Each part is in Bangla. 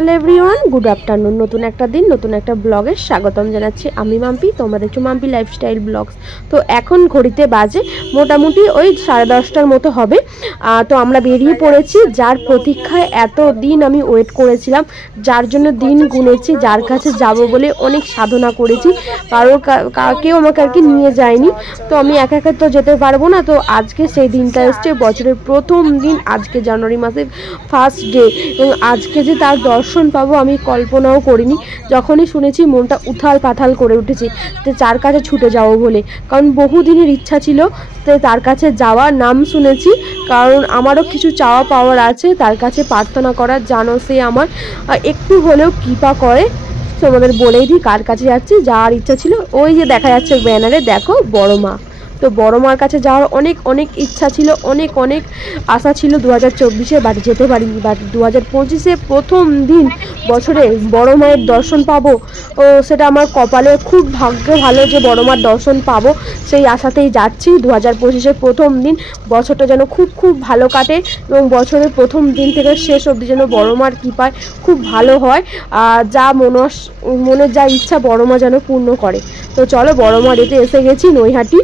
Hello everyone, good afternoon. নতুন একটা দিন, নতুন একটা ব্লগে স্বাগতম জানাচ্ছি। আমি মাম্পি, তোমরা দেখছো মাম্পি লাইফস্টাইল ব্লগস। তো এখন ঘড়িতে বাজে মোটামুটি ওই 10:30টার মতো হবে। তো আমরা বেরিয়ে পড়েছি, যার প্রতীক্ষায় এত দিন আমি ওয়েট করেছিলাম, যার জন্য দিন গুনেছি, যার কাছে যাব বলে অনেক সাধনা করেছি। কেউ আমাকে আর কি নিয়ে যায়নি, তো আমি একা একা তো যেতে পারবো না। তো আজকে সেই দিনটা এসছে, বছরের প্রথম দিন, আজকে জানুয়ারি মাসের ফার্স্ট ডে, এবং আজকে যে তার দর্শন পাবো আমি কল্পনাও করিনি। যখনই শুনেছি মনটা উথাল পাথাল করে উঠেছে, তো তার কাছে ছুটে যাবো বলে, কারণ বহুদিনের ইচ্ছা ছিল তো তার কাছে যাওয়ার। নাম শুনেছি, কারণ আমারও কিছু চাওয়া পাওয়ার আছে, তার কাছে প্রার্থনা করার। জানো, সে আমার একটু হলেও কৃপা করে। তোমাদের বলেই দিই কার কাছে যাচ্ছি। যাওয়ার ইচ্ছা ছিল, ওই যে দেখা যাচ্ছে ব্যানারে, দেখো বড় মা। তো বড় মার কাছে যাওয়ার অনেক অনেক ইচ্ছা ছিল, অনেক অনেক আশা ছিল 2024-এ, বাট যেতে পারিনি। বাট 2025-এ প্রথম দিন বছরে বড় মায়ের দর্শন পাবো, ও সেটা আমার কপালে খুব ভাগ্য ভালো যে বড় মার দর্শন পাবো, সেই আশাতেই যাচ্ছি। 2025-এর প্রথম দিন, বছরটা যেন খুব খুব ভালো কাটে, এবং বছরের প্রথম দিন থেকে শেষ অবধি যেন বড় মার কৃপায় খুব ভালো হয়। যা মনের যা ইচ্ছা বড় মা যেন পূর্ণ করে। তো চলো, বড় মা রেতে এসে গেছি, নৈহাটি।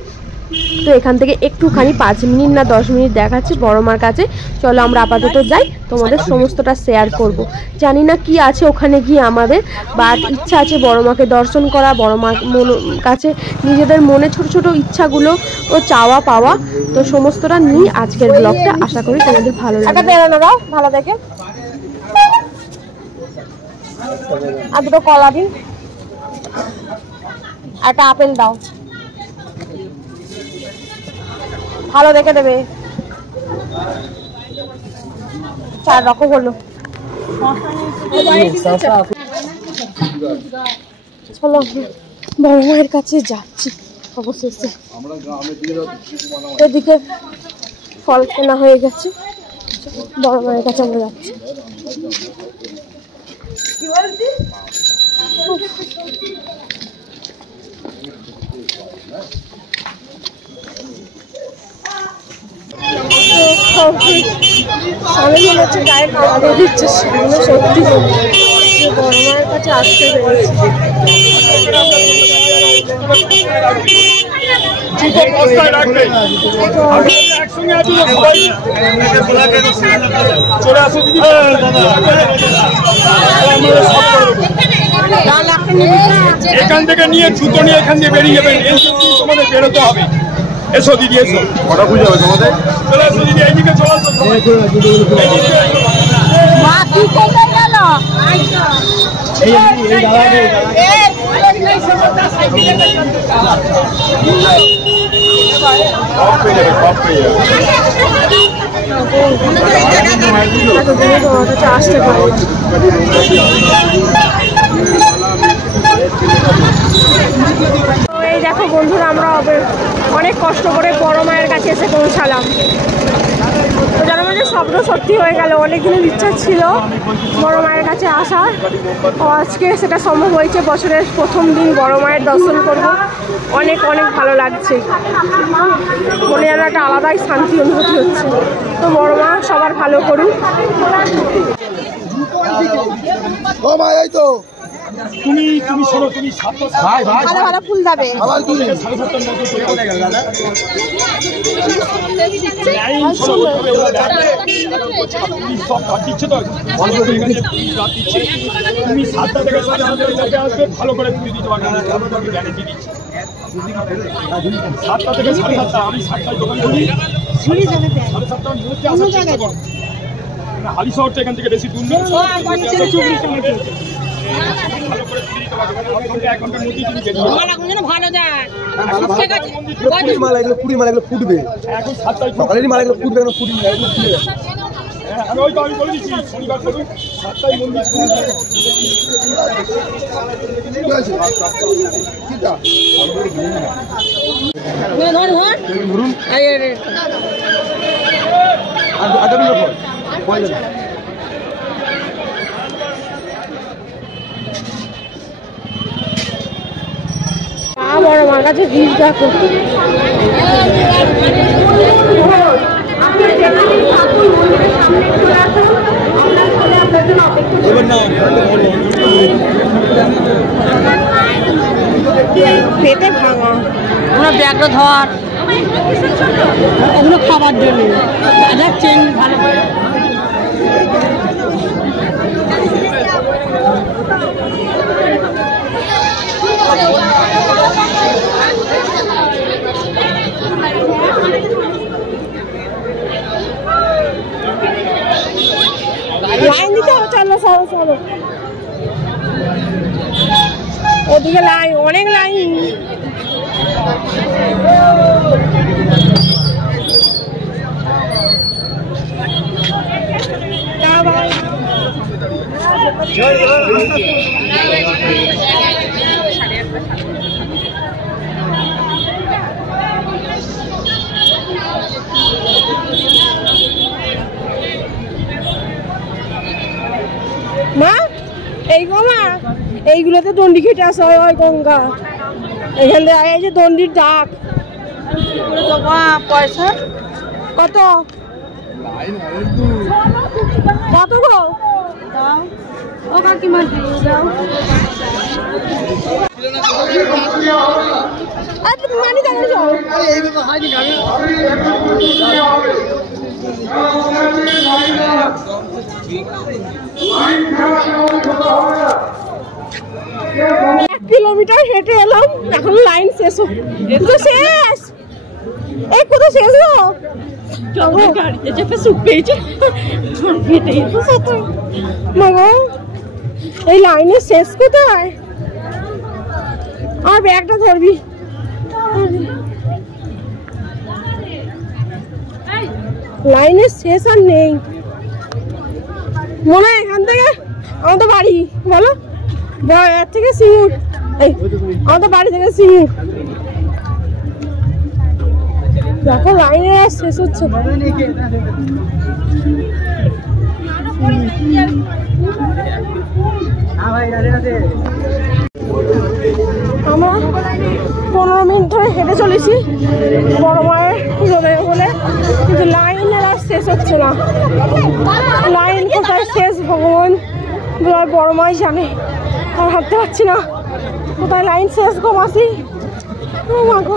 তো এখান থেকে একটুখানি 5 মিনিট না 10 মিনিট দেখাচ্ছি বড় মার কাছে। চলো আমরা আপাতত যাই, তোমাদের সমস্তটা শেয়ার করব। জানি না কি আছে ওখানে গিয়ে আমাদের, বাট ইচ্ছা আছে বড় মাকে দর্শন করা, বড় মার কাছে নিজেদের মনে ছোট ছোট ইচ্ছাগুলো ও চাওয়া পাওয়া। তো সমস্তটা নিয়ে আজকের ব্লগটা, আশা করি তোমাদের ভালো লাগবে। ভালো দেখে আর দুটো কলা দিন, একটা আপেল দাও, ভালো দেখে দেবে। 4 রকম হলো। চলো বড় মায়ের কাছে যাচ্ছি অবশেষে। এদিকে ফল কেনা হয়ে গেছে, বড় মায়ের কাছে আমরা যাচ্ছি। আমি মনে হচ্ছে গায়ে কাঁপতে দিচ্ছে, সেগুলো সত্যি যে বড় মায়ের কাছে আসতে পেরেছি। এখান থেকে নিয়ে জুতো নিয়ে এখান দিয়ে বেরিয়ে যাবেন, তোমাদের বেরোতে হবে। এসো দিদি, এসো। কটা পুজো হবে তোমাদের? চলে এসো দিদি, এইদিকে চলে আসো। মা কি করে গেল? আসতে পারো। এই দেখো বন্ধুরা, আমরা অনেক কষ্ট করে বড় মায়ের কাছে এসে পৌঁছালাম। তো জানো যে স্বপ্ন সত্যি হয়ে গেল। অনেক দিনের ইচ্ছা ছিল বড় মায়ের কাছে আসার, আজকে সেটা সম্ভব হয়েছে। বছরের প্রথম দিন বড় মায়ের দর্শন করব, অনেক অনেক ভালো লাগছে। মনে যেন একটা আলাদাই শান্তি অনুভূতি হচ্ছে। তো বড় মা সবার ভালো করুন। তুমি শোনো, তুমি ভালো ভালো ফুল যাবে। তুমি 7টা থেকে আসবে, ভালো করে পুজো দিতে পারবে, গ্যারেন্টি দিচ্ছি। 7টা থেকে 7:30, আমি 7টায় দোকান করি, 7:30টার মধ্যে আসার চেষ্টা করো। হালি শহরটা এখান থেকে বেশি দূর নেই, ভালো করে পুজো দিতে পারবে। 1 ঘন্টার মধ্যেই তুমি যেতে পারবে। পুরি মালা এগুলো ফুটবে এখন 7টায়, সকালেরই মালা এগুলো ফুটবে, এখন ফুটবে, এগুলো ফুটে যাবে। আমি ওই তো আমি বলে দিচ্ছি, শনিবার করুন 7টায় মন্দির। বড় মার কাছে ভিড় দেখো। সামনে চলে আসুন, আমরা চলে আপনার জন্য এবার না পেটে ভাঙা আমরা ব্যাগটা ধর এগুলো খাবার জন্য চেন ভালো করে লাইন দিতে হবে। চলো চলো চলো, ওদিকে লাইন, অনেক লাইন। মা এই গো মা, এইগুলোতে দণ্ডি খেটে আসা হয় গঙ্গা, এখান থেকে এই যে দণ্ডির ডাক। পয়সা কত কত গো? ও কাকিমা দিয়ে দাও। মানি দেখে যাও। এক কিলোমিটার হেঁটে এলাম, এখন লাইন শেষ, শেষ। এই কোথাও শেষ গো? গাড়িতে চেপে সুখ পেয়েছে মাগো, এই লাইনের শেষ কোথায়? আর ব্যাগটা ধরবি। লাইনের শেষ আর নেই মনে হয়। এখান থেকে আমাদের বাড়ি, বলো এর থেকে সিঙ্গুর, এই আমাদের বাড়ি থেকে সিঙ্গুর। দেখো লাইনের আর শেষ হচ্ছে না। আমরা 15 মিনিট ধরে হেঁটে চলেছি বড় মায়ের পুজো দেবে বলে, কিন্তু লাইনের আর শেষ হচ্ছে না। লাইন কোথায় শেষ ভগবান বড় মাই জানে, আর হাঁটতে পারছি না। কোথায় লাইন শেষ গো মাসি? ও মা গো,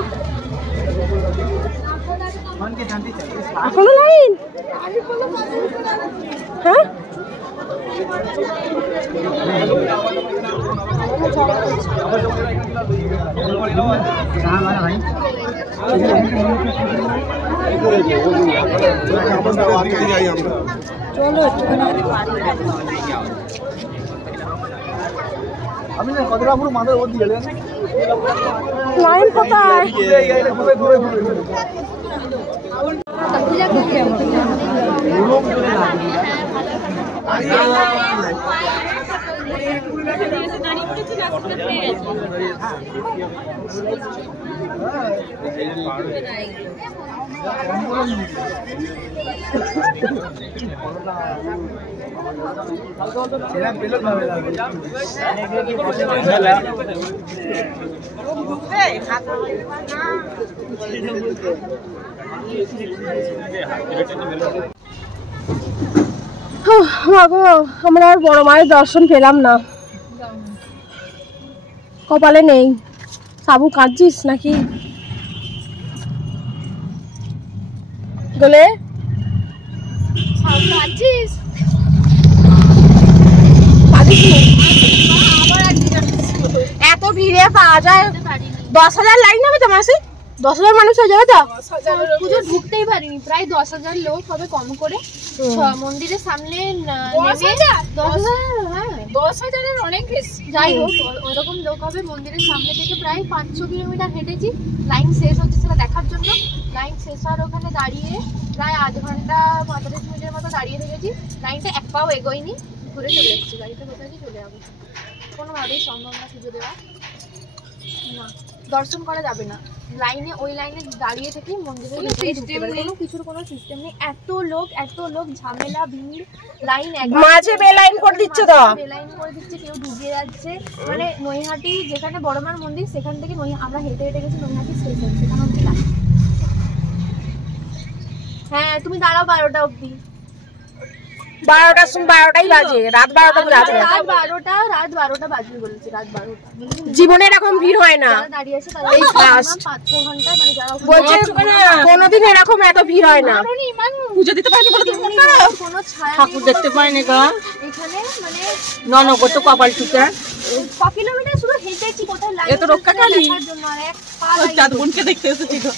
এখনো লাইন? হ্যাঁ আমি না কতটা পুরো মাথার ওর দিয়ে গেলেন লাইন কোথায়? আমরা আর বড় মায়ের দর্শন পেলাম না, কপালে নেই। সাবু কাঁদছিস নাকি? গলে এত ভিড়ে পাওয়া যায় 10,000 লাইন হবে তো মাসে? 10,000 মানুষ হয়ে যাবে তো? পুজো ঢুকতেই পারিনি, প্রায় 10,000 লোক হবে কম করে। মন্দিরের সামনে 10,000 অনেক বেশি। যাই হোক, ওরকম লোক হবে। মন্দিরের সামনে থেকে প্রায় 500 কিলোমিটার হেঁটেছি লাইন শেষ হচ্ছে সেটা দেখার জন্য। লাইন শেষ হওয়ার ওখানে দাঁড়িয়ে প্রায় আধ ঘন্টা 45 মিনিটের মতো দাঁড়িয়ে থেকেছি। লাইনটা এক পাও এগোয়নি, ঘুরে চলে এসেছি। গাড়িতে বসে চলে যাবো, কোনোভাবেই সম্ভব না পুজো দেওয়া, না দর্শন করা যাবে না। লাইনে, ওই লাইনে দাঁড়িয়ে থেকে মন্দিরে কোনো কিছুর কোনো সিস্টেম নেই। এত লোক ঝামেলা, ভিড়, লাইন মাঝে বেলাইন করে দিচ্ছে তো, বেলাইন করে দিচ্ছে, কেউ ডুবিয়ে যাচ্ছে। মানে নৈহাটি যেখানে বড়মার মন্দির, সেখান থেকে আমরা হেঁটে হেঁটে গেছি নৈহাটি স্টেশন, সেখানে অব্দি লাইন। হ্যাঁ তুমি দাঁড়াও 12টা অব্দি। 12টাই বাজে, রাত 12টা বাজে। রাত 12টা বাজে বলেছে, রাত 12টা। জীবনে এরকম ভিড় হয় না, দাঁড়িয়ে আছে তারা এই ফার্স্ট 5-6 ঘন্টা মানে যারা বলছে কোনোদিন এরকম এত ভিড় হয় না। পুজো দিতে পারিনি বলে তুমি কোনো ছায়া ঠাকুর দেখতে পাইনি গা। এখানে মানে নন কত কপাল টুকে 6 কিলোমিটার শুধু হেঁটেছি, কোথায় লাইন এ তো রক্ষাকালী। দেখার জন্য আর এক পা চাঁদ বোনকে দেখতে এসেছি গো।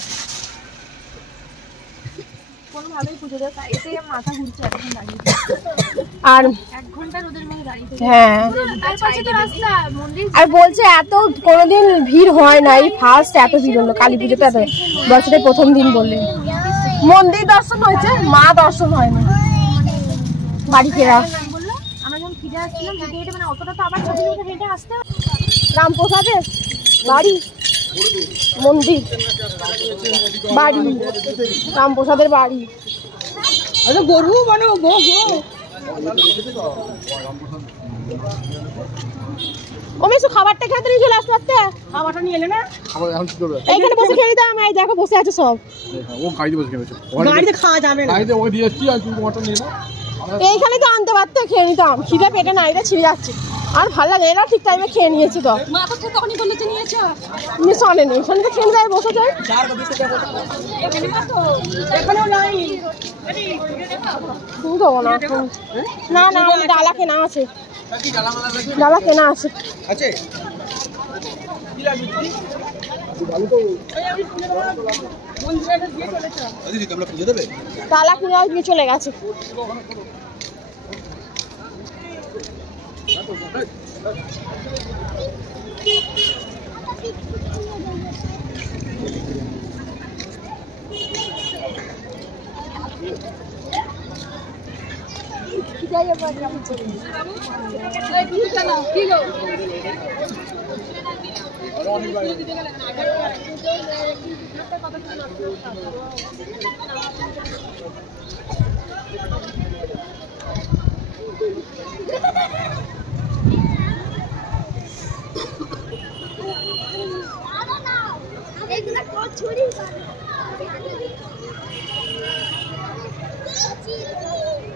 কোনোভাবেই পুজো দেওয়া এসে মাথা ঘুরছে এখন দাঁড়িয়ে। আর 1 ঘন্টা রোদের মধ্যে দাঁড়িয়ে থেকে। হ্যাঁ, তার পাশে তো রাস্তা, মন্দির। আর বলছে এত কোনোদিন ভিড় হয় না, এই ফার্স্ট এত ভিড় হলো কালী পুজোতে। এত বছরের প্রথম দিন বললে মন্দির দর্শন হয়েছে, মা দর্শন হয়নি। বাড়ি ফেরা বললো আমরা যখন ফিরে আসছিলাম হেঁটে হেঁটে, মানে অতটা তো আবার 6 কিলোমিটার হেঁটে আসতে। রামপ্রসাদের বাড়ি, মন্দির, বাড়ি, রামপ্রসাদের বাড়ি। আরে গরু মানে গো গো। ও মেসু খাবারটা খেতে নিয়ে চলে আসতে পারতে, খাবারটা নিয়ে এলে না? এখন কি করবে? এইখানে বসে খেয়ে নিতাম। এই দেখো বসে আছে সব, ও গাড়িতে বসে খেয়েছে, গাড়িতে খাওয়া যাবে না। গাড়িতে ওই দিয়ে এসছি আর তুমি মটন নিয়ে নাও। এইখানে তো আনতে পারতো, খেয়ে নিতাম। খিদে পেটে না, এটা ছিঁড়ে যাচ্ছে। আর ভালো লাগে, এরা ঠিক টাইমে খেয়ে নিয়েছি তো। মা তো তখনই বললো যে নিয়েছো। মিশনে নেই, মিশনে তো খেয়ে নিতে বসেছে। এখানেও নাই। তুমি দেবো না এখন। না না, আমার ডালা কেনা আছে, ডালা কেনা আছে। আছে তোমরা পুজো দেবে? ডালা কিনে দিয়ে চলে গেছে।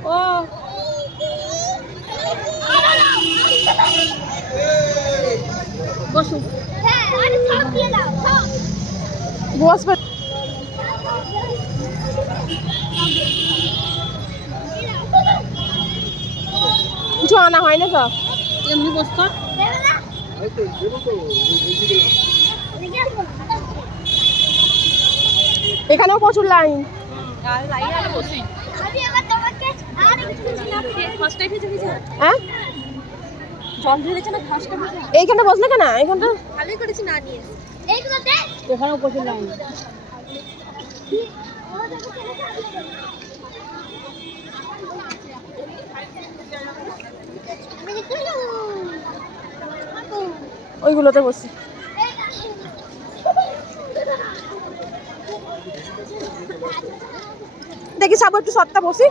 ও বসো। বসবে। কিছু আনা হয় না তো, এমনি বসতো। এখানেও প্রচুর লাইন। হ্যাঁ, এইখানটা বসলে কেন? এইখানটা ভালোই করেছি না নিয়ে। এখানেও প্রচুর লাইন। ওইগুলোতে বসি। দেখি সব একটু সত্তা বসি।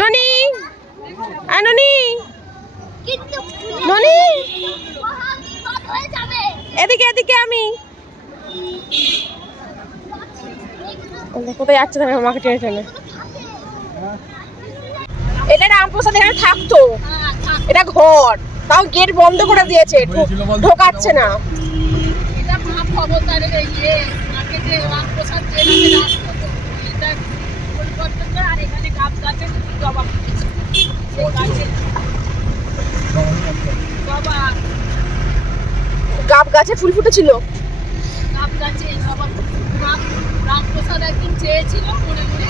ননি, ননি, ননি, এদিকে এদিকে। আমি কোথায় যাচ্ছে না, আমাকে টেনে টেনে। এটা রামপ্রসাদ এখানে থাকতো, এটা ঘর, তাও গেট বন্ধ করে দিয়েছে, ঢোকাচ্ছে না। এটা মা খবরদারের ইয়ে মার্কেটে রামপ্রসাদ যে নামে রাস্তা এটা পরিবর্তন আর এখানে গাছ গাছে জবা ফুটেছে। সেই গাছে জবা গাব গাছে ফুল ফুটেছিল। গাছ গাছে জবা রামপ্রসাদ একদিন চেয়েছিল মনে মনে,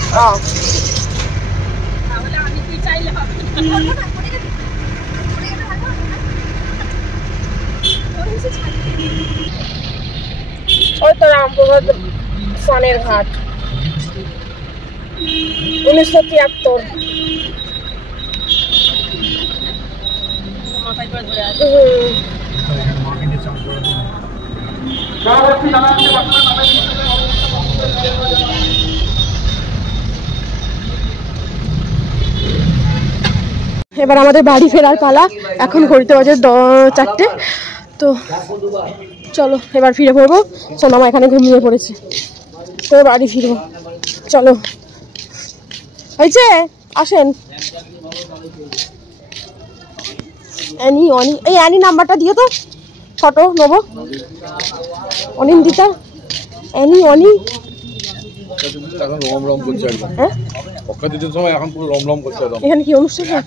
তাহলে আমি কি চাইলে হবে ওই তো রামপ্রসাদ সানের ঘাট, 1973। মাথায় করে ধরে আছে। এবার আমাদের বাড়ি ফেরার পালা। এখন ঘড়িতে বাজে 4টে। তো চলো এবার ফিরে পড়বো। সোনামা এখানে ঘুমিয়ে পড়েছে, তো বাড়ি ফিরবো। চলো হয়েছে, আসেন। অ্যানি অনি, এই অ্যানি নাম্বারটা দিও তো, ফটো নেবো। অনিন্দিতা, অ্যানি অনি। হ্যাঁ এখানে কি অনুষ্ঠান?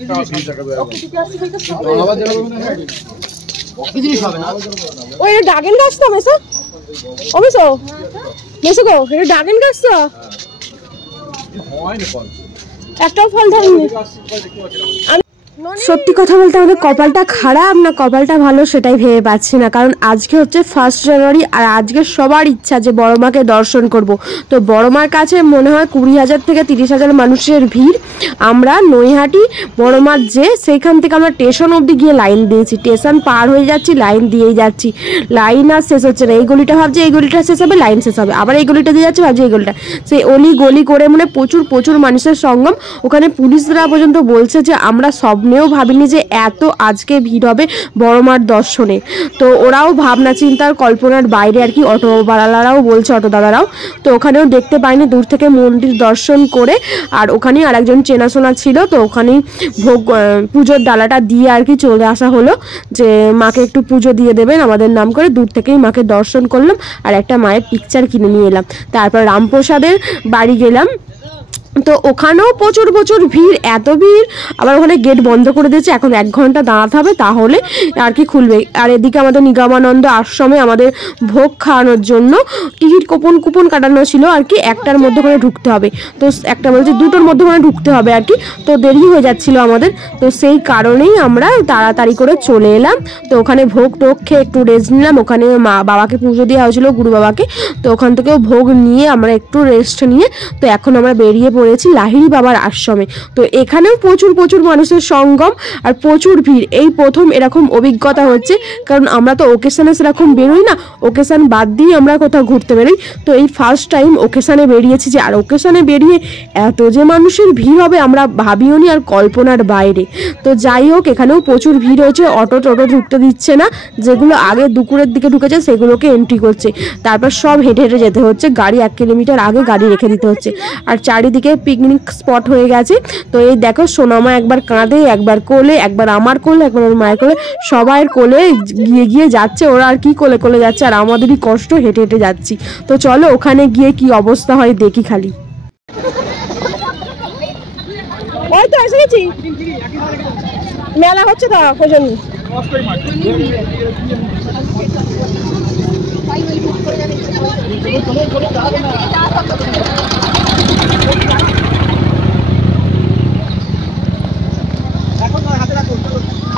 ওই ড্রাগন গাছ তো মেসো, ও মেসো মেসো গো, এটা ড্রাগন গাছ তো, একটাও ফল ধরেনি। সত্যি কথা বলতে আমাদের কপালটা খারাপ না কপালটা ভালো সেটাই ভেবে পাচ্ছি না, কারণ আজকে হচ্ছে 1 জানুয়ারি আর আজকে সবার ইচ্ছা যে বড় মাকে দর্শন করব। তো বড় মার কাছে মনে হয় 20,000 থেকে 30,000 মানুষের ভিড়। আমরা নৈহাটি বড় মার যে সেইখান থেকে আমরা স্টেশন অবধি গিয়ে লাইন দিয়েছি, স্টেশন পার হয়ে যাচ্ছি, লাইন দিয়েই যাচ্ছি, লাইন আর শেষ হচ্ছে না। এই গলিটা ভাবছে এই গলিটা শেষ হবে, লাইন শেষ হবে, আবার এই গলিটা দিয়ে যাচ্ছে, ভাবছে এই গলিটা, সেই অলি গলি করে মানে প্রচুর মানুষের সঙ্গম। ওখানে পুলিশরা পর্যন্ত বলছে যে আমরা স্বপ্নেও ভাবিনি যে এত আজকে ভিড় হবে বড় মার দর্শনে। তো ওরাও ভাবনা চিন্তার কল্পনার বাইরে আর কি, অটোওয়ালারাও বলছে, অটো দাদারাও। তো ওখানেও দেখতে পাইনি, দূর থেকে মন্দির দর্শন করে আর ওখানে আর একজন চেনাশোনা ছিল, তো ওখানেই ভোগ পুজোর ডালাটা দিয়ে আর কি চলে আসা হলো যে মাকে একটু পুজো দিয়ে দেবেন আমাদের নাম করে। দূর থেকেই মাকে দর্শন করলাম আর একটা মায়ের পিকচার কিনে নিয়ে এলাম। তারপর রামপ্রসাদের বাড়ি গেলাম, তো ওখানেও প্রচুর ভিড়, এত ভিড়। আবার ওখানে গেট বন্ধ করে দিয়েছে, এখন 1 ঘন্টা দাঁড়াতে হবে তাহলে আর কি খুলবে। আর এদিকে আমাদের নিগমানন্দ আশ্রমে আমাদের ভোগ খাওয়ানোর জন্য টিকিট কুপন কাটানো ছিল আর কি, 1টার মধ্যে করে ঢুকতে হবে। তো একটা বলছে 2টোর মধ্যে করে ঢুকতে হবে আর কি, তো দেরি হয়ে যাচ্ছিল আমাদের। তো সেই কারণেই আমরা তাড়াতাড়ি করে চলে এলাম। তো ওখানে ভোগ টোগ খেয়ে একটু রেস্ট নিলাম। ওখানে বাবাকে পুজো দেওয়া হয়েছিল, গুরু বাবাকে। তো ওখান থেকেও ভোগ নিয়ে আমরা একটু রেস্ট নিয়ে তো এখন আমরা বেরিয়ে পড়েছি লাহিড়ী বাবার আশ্রমে। তো এখানেও প্রচুর মানুষের সঙ্গম আর প্রচুর ভিড়। এই প্রথম এরকম অভিজ্ঞতা হচ্ছে, কারণ আমরা তো ওকেশনে সেরকম বেরোই না, ওকেশন বাদ দিয়ে আমরা কোথাও ঘুরতে বেরোই। তো এই ফার্স্ট টাইম ওকেশনে বেরিয়েছি, যে আর ওকেশনে বেরিয়ে এত যে মানুষের ভিড় হবে আমরা ভাবিও নি, আর কল্পনার বাইরে। তো যাই হোক, এখানেও প্রচুর ভিড় হয়েছে, অটো ঢুকতে দিচ্ছে না, যেগুলো আগে দুপুরের দিকে ঢুকেছে সেগুলোকে এন্ট্রি করছে। তারপর সব হেঁটে যেতে হচ্ছে, গাড়ি 1 কিলোমিটার আগে গাড়ি রেখে দিতে হচ্ছে। আর চারিদিকে পিকনিক স্পট হয়ে গেছে। তো এই দেখো সোনামা একবার কাঁধে, একবার কোলে, একবার আমার কোলে, একবার ওর মায়ের কোলে, সবাইয়ের কোলে গিয়ে যাচ্ছে। ওরা আর কি কোলে যাচ্ছে, আর আমাদেরই কষ্ট, হেঁটে যাচ্ছি। তো চলো ওখানে গিয়ে কি অবস্থা হয় দেখি খালি। ওই তো এসে গেছি, মেলা হচ্ছে তো খোঁজনি।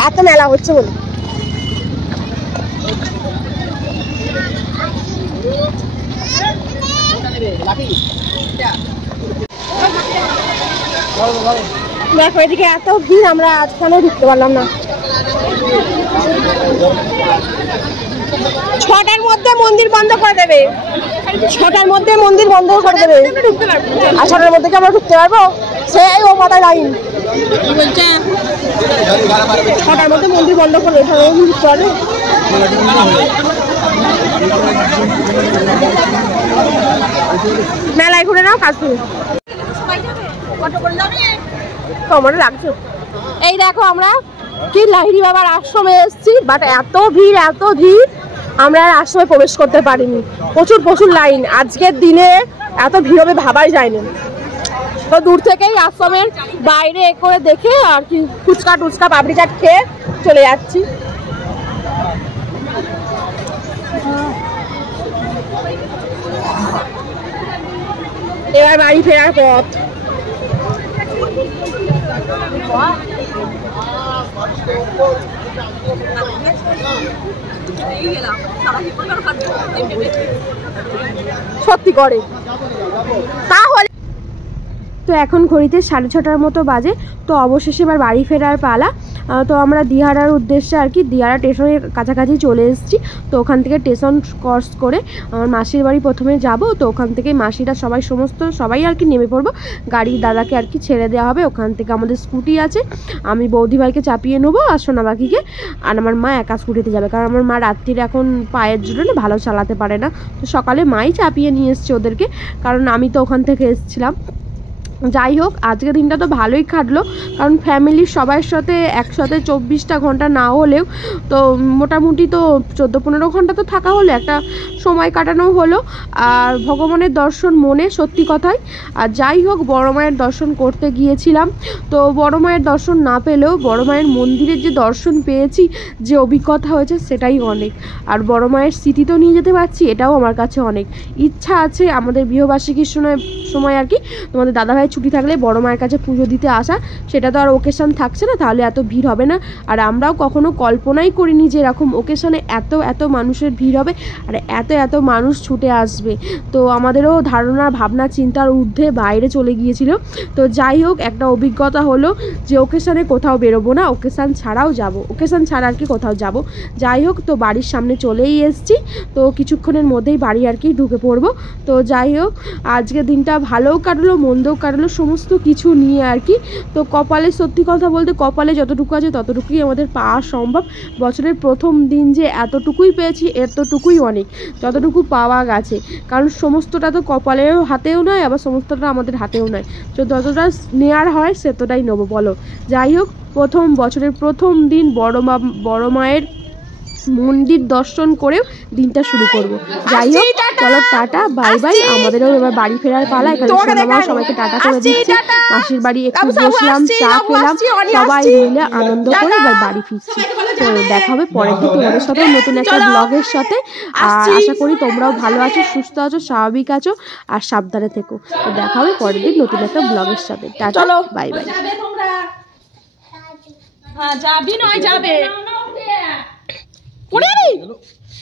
এত মেলা হচ্ছে বলে দেখো এদিকে এত ভিড়, আমরা আজকালও ঢুকতে পারলাম না। 6টার মধ্যে মন্দির বন্ধ করে দেবে, 6টার মধ্যে মন্দির বন্ধ করে দেবে। আর 6টার মধ্যে কি আমরা ঢুকতে পারবো? সেই ও মাথায় লাইন, 6টার মধ্যে মন্দির বন্ধ করে দেবে, ঢুকতে পারবে। মেলায় ঘুরে নাও, কাজ করে তোমার লাগছে। এই দেখো আমরা কি লাহিড়ী বাবার আশ্রমে এসেছি, বাট এত ভিড় আমরা আর আশ্রমে প্রবেশ করতে পারিনি। প্রচুর লাইন, আজকের দিনে এত ভিড় হবে ভাবাই যায়নি। তো দূর থেকেই আশ্রমের বাইরে করে দেখে আর কি ফুচকা টুচকা পাপড়ি চাট খেয়ে চলে যাচ্ছি। এবার বাড়ি ফেরার পথ। সত্যি করে তাহলে তো এখন ঘড়িতে 6:30টার মতো বাজে। তো অবশেষে এবার বাড়ি ফেরার পালা। তো আমরা দিহারার উদ্দেশ্যে আর কি দিহারা স্টেশনের কাছাকাছি চলে এসেছি। তো ওখান থেকে স্টেশন ক্রস করে আমার মাসির বাড়ি প্রথমে যাব। তো ওখান থেকে মাসিরা সবাই আর কি নেমে পড়বো। গাড়ি দাদাকে আর কি ছেড়ে দেওয়া হবে। ওখান থেকে আমাদের স্কুটি আছে, আমি বৌদি ভাইকে চাপিয়ে নেবো আর সোনাবাকিকে, আর আমার মা একা স্কুটিতে যাবে, কারণ আমার মা রাত্রিরে এখন পায়ের জন্য ভালো চালাতে পারে না। তো সকালে মাই চাপিয়ে নিয়ে এসছে ওদেরকে, কারণ আমি তো ওখান থেকে এসেছিলাম। যাই হোক, আজকের দিনটা তো ভালোই কাটলো, কারণ ফ্যামিলির সবার সাথে একসাথে 24টা ঘন্টা না হলেও তো মোটামুটি তো 14-15 ঘন্টা তো থাকা হলো, একটা সময় কাটানো হলো। আর ভগবানের দর্শন মনে সত্যি কথাই। আর যাই হোক, বড় মায়ের দর্শন করতে গিয়েছিলাম। তো বড় মায়ের দর্শন না পেলেও বড় মায়ের মন্দিরের যে দর্শন পেয়েছি, যে অভিজ্ঞতা হয়েছে সেটাই অনেক। আর বড় মায়ের স্মৃতি তো নিয়ে যেতে পারছি, এটাও আমার কাছে অনেক। ইচ্ছা আছে আমাদের বিবাহবার্ষিকীর সময় আর কি তোমাদের দাদাভাই ছুটি থাকলে বড় মায়ের কাছে পুজো দিতে আসা। সেটা তো আর ওকেশন থাকছে না, তাহলে এত ভিড় হবে না। আর আমরাও কখনো কল্পনাই করিনি যে এরকম ওকেশনে এত মানুষের ভিড় হবে আর এত মানুষ ছুটে আসবে। তো আমাদেরও ধারণা ভাবনা চিন্তার ঊর্ধ্বে বাইরে চলে গিয়েছিল। তো যাই হোক, একটা অভিজ্ঞতা হলো যে ওকেশনে কোথাও বেরোবো না, ওকেশন ছাড়া আর কি কোথাও যাব। যাই হোক, তো বাড়ির সামনে চলেই এসেছি। তো কিছুক্ষণের মধ্যেই বাড়ি আর কি ঢুকে পড়বো। তো যাই হোক, আজকের দিনটা ভালোও কাটলো মন্দও কাটলো, সমস্ত কিছু নিয়ে আর কি। তো কপালে, সত্যি কথা বলতে কপালে যতটুকু আছে ততটুকুই আমাদের পাওয়া সম্ভব। বছরের প্রথম দিন যে এতটুকুই পেয়েছি, এতটুকুই অনেক, যতটুকু পাওয়া গেছে। কারণ সমস্তটা তো কপালের হাতেও নয়, আবার সমস্তটা আমাদের হাতেও নয়। তো যতটা নেওয়ার হয় সেতটাই নেবো, বলো। যাই হোক, বছরের প্রথম দিন বড় মায়ের মন্দির দর্শন করেও দিনটা শুরু করব। যাই হোক, চলো টাটা, বাই বাই। আমাদেরও এবার বাড়ি ফেরার পালা। এখানে সোনামা সবাইকে টাটা করে দিচ্ছে। মাসির বাড়ি একটু বসলাম, চা খেলাম, সবাই মিলে আনন্দ করে এবার বাড়ি ফিরছি। তো দেখা হবে পরের দিন তোমাদের সাথে নতুন একটা ব্লগের সাথে। আর আশা করি তোমরাও ভালো আছো, সুস্থ আছো, স্বাভাবিক আছো আর সাবধানে থেকো। তো দেখা হবে পরের দিন নতুন একটা ব্লগের সাথে। Tata, bye bye. যাবি নয় যাবে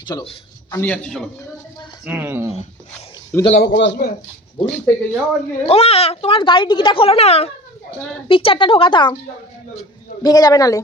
চলো আমি যাচ্ছি, চলো। তুমি তাহলে আবার কবে আসবে? বলুন থেকে যাও। ওমা, তোমার গাড়ি টিকিটটা খোলো না, পিকচারটা ঢোকাতাম, ভেঙে যাবে নালে।